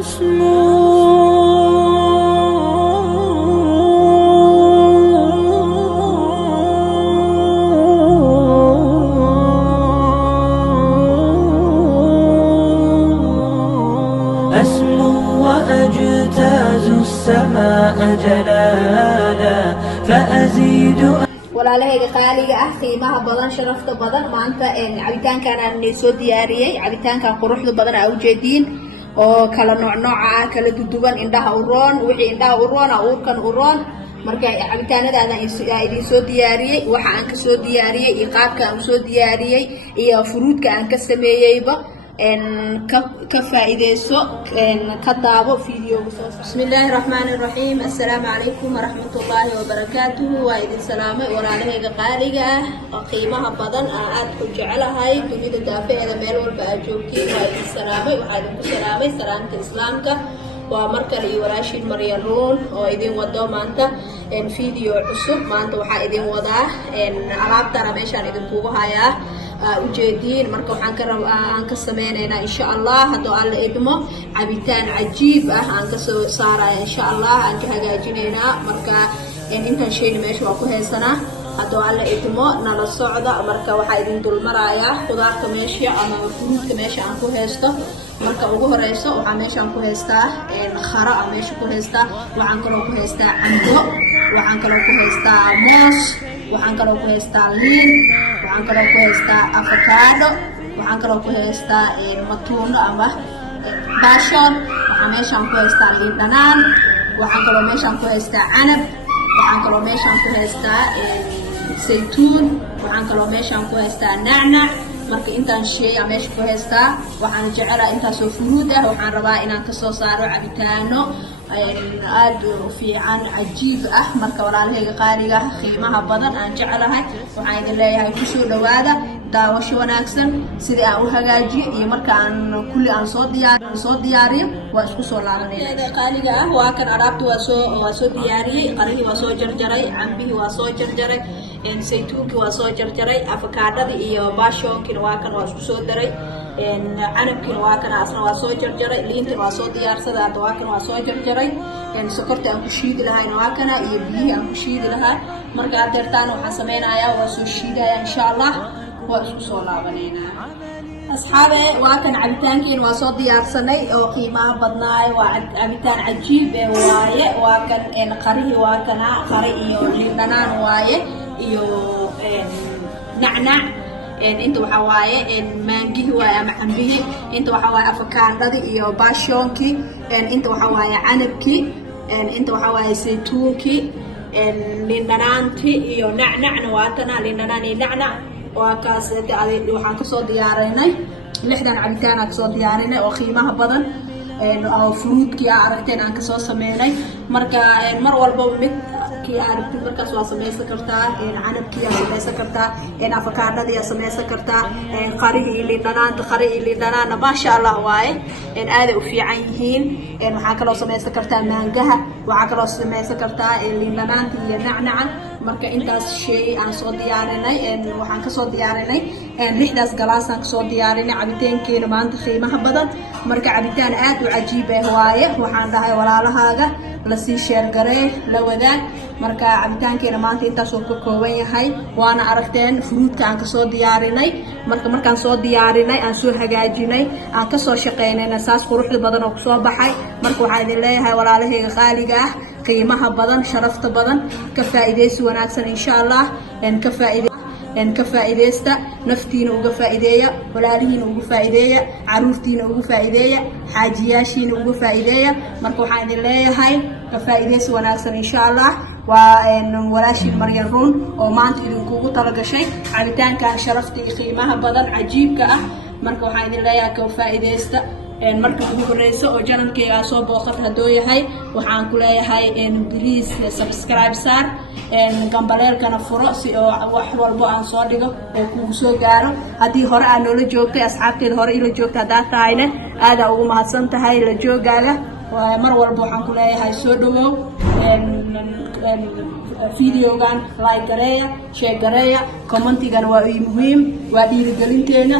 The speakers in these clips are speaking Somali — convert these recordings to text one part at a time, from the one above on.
أسمو وأجتاز السماء جلالا فأزيد. walaalahayga qaaliga ah qiimaha badan sharafta badan maanta cabitaankan aan soo diyaariyay cabitaankan quruxda badan aa u jeediin oo kala nooc ah kala duduban indhaha u roon wixii indhaha u roon uurkan u roon marka cabitaanadaada idin soo diyaariyay waxa aan ka soo diyaariyay iyo qaabka aan soo diyaariyay iyo furuudka aan ka sameeyayba كفائدة كتابو فيديو بسم الله الرحمن الرحيم السلام عليكم ورحمة الله وبركاته وإذن سلامة وراليه قالقة قيمها بدن أعادكم جعلها هاي تريد دافع إذا ميل والبأجوكي وإذن سلامة وحالكم سلامة سلامة إسلامك ومركز وراشد مريالون وإذن ودو مانتا فيديو عصب مانتا وحا إذن وضع عراب ترى ميشان إذن كوبها يا ujeediin marka waxaan aan ka sameeynaa insha Allah hadoo alla idmo cabitaan cajiib ah aan ka soo saaray insha Allah aan ka hagaajinayna marka intaan shay meesha waa ku heesanaa hadoo alla idmo nala socda marka waxa idin dul maraaya khudaarta meesha ama fruitka meesha aan ku heesto marka ugu horeyso waxa meesha aan ku heestaa khara aan meesha ku heestaa waxaan kaloo ku heestaa cambo waxaan kaloo ku heestaa moos waxaan kaloo ku heestaa liin waxaan kaloo ku heestaa avocado waxaan kaloo ku heestaa matuuno ama baashoon waxaan meeshaan ku heestaa liin dhanaan waxaan kaloo meeshaan ku heestaa canab waxaan kaloo meeshaan ku heestaa saytuun waxaan kaloo meeshaan ku heestaa nacnac marka intaan shay aan meesha ku heestaa waxaan jecelahay intaasoo furuud ah waxaan rabaa inaan ka soo saaro cabitaano aad u fiican cajiib ah marka walaalahayga qaaliga qiimaha badan aan jecelahay waxaan idin leeyahay ku soo dhawaada daawasho wanaagsan sidii aan u hagaajiyo iyo marka aan kulli aan soo diyaariyo waa isku soo laabanayna qaaliga ah waa kan alaabta waa soo diyaariyay qarihi waa soo jarjaray cambihi waa soo jarjaray saytuunki waa soo jarjaray avocadada iyo baashoonkina waa kan waa isku soo daray canabkina waa kan asna waa soo jarjaray liinta waa soo diyaarsaday hadda waa kan waa soo jarjaray sokorta aan ku shiidi lahayna waa kana iyo biyihii aan ku shiidi lahaa marka adeertaan waxaan sameynayaa waa soo shiidaya insha Allah waa isku soo laabaneynaa asxaabe waa kan cabitaankiina waa soo diyaarsanay oo qiimaha badnaay waa cabitaan cajiib waaye waa kan qarihi waa kana qari iyo liin dhanaan waaye iyo nacnac inta waxa waaye maangihi waaye ama cambihi inta waxa waaye avocadada iyo baashoonki inta waxa waaye canabki inta waxa waaye saytuunki liin dhanaanti iyo nacnacna waa kana liin dhanaan iyo nacnac waa kaas waxaan ka soo diyaarinay lixdan cabitaan aan ka soo diyaarinay oo qiimaha badan oo fruitkii aan aragteen aan ka soo sameynay marka mar walba mid aragtid markaas waa samaysan kartaa canabkii aa samaysan kartaa avocadadii aa samaysan kartaa qarihi iyo liin dhanaana maasha Allah waaye aaday u fiican yihiin waxaa kaloo samaysan kartaa maangaha waxaa kaloo samaysan kartaa liin dhanaanta iyo nacnaca marka intaas shay aan soo diyaarinay waxaan ka soo diyaarinay lixdaas galaas aan ka soo diyaarinay cabitaankeena maanta qiimaha badan marka cabitaan aad u cajiib ah waaye waxaan dhahay walaalahaaga la sii sheer garee la wadaag marka cabitaankeena maanta intaas oo ka kooban yahay waana aragteen fruitka aan ka soo diyaarinay markaan soo diyaarinay aan soo hagaajinay aan ka soo shaqeynayna saas quruxda badan oo soo baxay marka waxaan idin leeyahay walaalahayga qaaliga ah qiimaha badan sharafta badan ka faa'iideysi wanaagsan insha Allah ka faa'iideysta naftiina uga faa'iideeya walaalihiina uga faa'iideeya caruurtiina uga faa'iideeya xaajiyaashiina uga faa'iideeya marka waxaan idin leeyahay ka faa'iideysi wanaagsan insha Allah waa walaashii Maryam Ruun oo maanta idinkugu talagashay cabitaankan sharafta iyo qiimaha badan cajiibka ah marka waxaan idin leeyahay ka faa'iideysta marka ugu horeyso oo channelkayga soo booqat hadoo yahay waxaan ku leeyahay please subscribe saar gambaleelkana furo si oo wax walbo aan soo dhigo oo kugu soo gaaro hadii hore aan noola joogtay asxaabteed hore ila joogtay hadaa tahayna aad ugu mahadsan tahay la joogaaga mar walbo waxaan ku leeyahay soo dhawow videogan like gareeya share gareeya commentigana waa muhiim waa dhiirigelinteena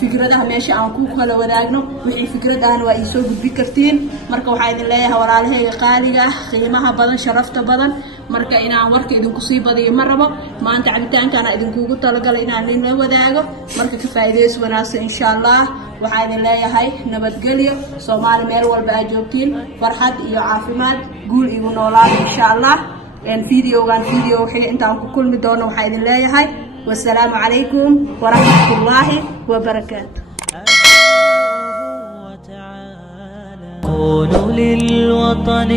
fikradaha meesha aan ku kala wadaagno wixii fikradahan waa isoo gudbi kartiin marka waxaa idin leeyahay walaalahayga qaaliga ah qiimaha badan sharafta badan marka inaan warka idinku sii badiyo ma rabo maanta cabitaankana idinkugu talagalay inaan la wadaago marka ka faa'iideyso wanaagsan insha Allah waxaa idin leeyahay nabadgelyo Soomaali meel walba aad joogtiin farxad iyo caafimaad guul iyo noolaad insha Allah video wixii intaan ku kulmi doono waxaa idin leeyahay والسلام عليكم ورحمة الله وبركاته. قولوا للوطن